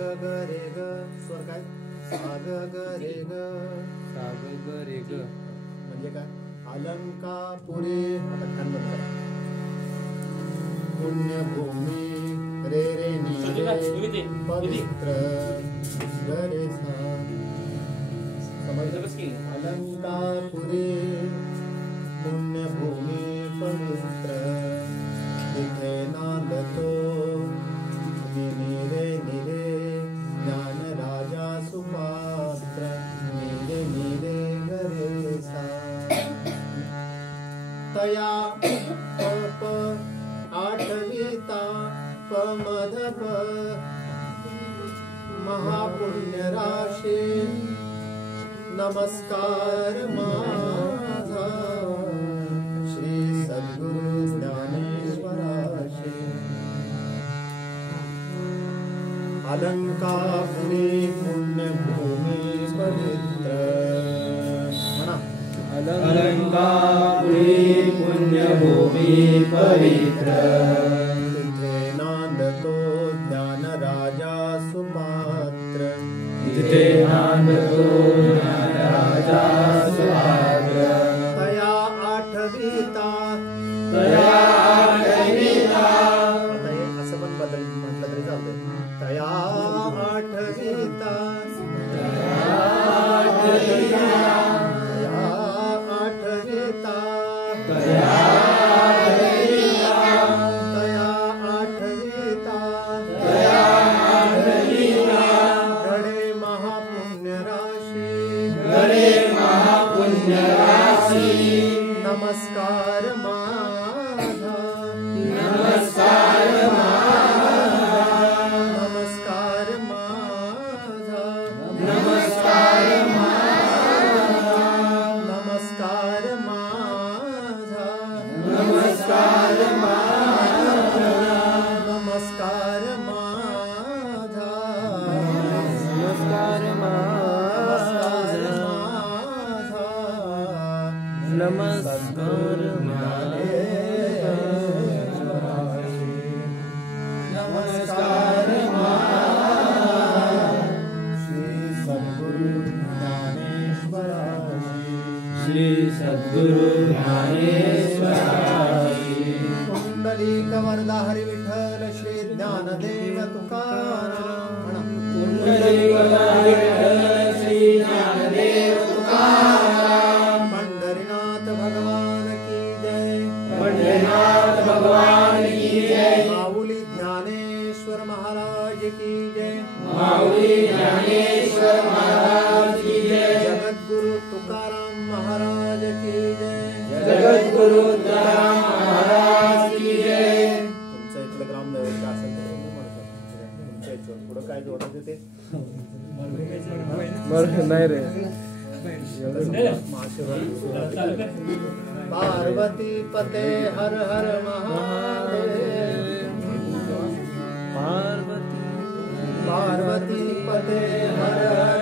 ग ग रे ग स्वर काय सा ग ग रे ग सा ग ग रे ग म्हणजे काय अलंकापुरी आता खान बंद करा पुण्यभूमी रे रे नी पवित्र ग रे सा अलंकापुरी पुण्यभूमी पवित्र तिथे नांदतो निरे निरे ज्ञान राजा सुपात्र निरे निरे गरे सा तया पप आठविता पमधप महापुण्य राशी नमस्कार माझा श्री सद्गुरु ज्ञानेश्वराशी अलंकापुरी पुण्यभूमी पवित्र म्हणा अलंकापुरी पुण्यभूमी पवित्र तिथे नांदतो ज्ञान राजा सुपात्र तिथे नांदतो ज्ञान राजा सुपात्र तया आठविता आता हे असं पण बदल म्हटलं तरी चालतंय तया आठविता तया आठविता गडे महापुण्य राशी नमस्कार माझा नमस्कार माझा नमस्कार माझा नमस्कार नमस्कार नमस्कार श्री सद्गुरु ज्ञानेश्वराशी श्री सद्गुरु ज्ञानेश्वराशी कुंडलिक वरदा हरी विठ्ठल श्री ज्ञानदेव तुकाराम कुंडलिक वरदा हरी विठ्ठल श्री ज्ञानदेव तुकाराम पंढरीनाथ भगवान की जय पंढरीनाथ भगवान की जय माऊली ज्ञानेश्वर महाराज की जय माऊली ज्ञानेश्वर महाराज की जय जगद्गुरु तुकाराम महाराज की जय जगद्गुरु तुकाराम महाराज की जय तुमचं इथलं ग्रामदैवत काय असेल ते तुम्ही म्हणता तुमच्या इथं पुढं काय जोडायचं ते नाही रे पार्वती पते हर हर महादेव पार्वती पते हर हर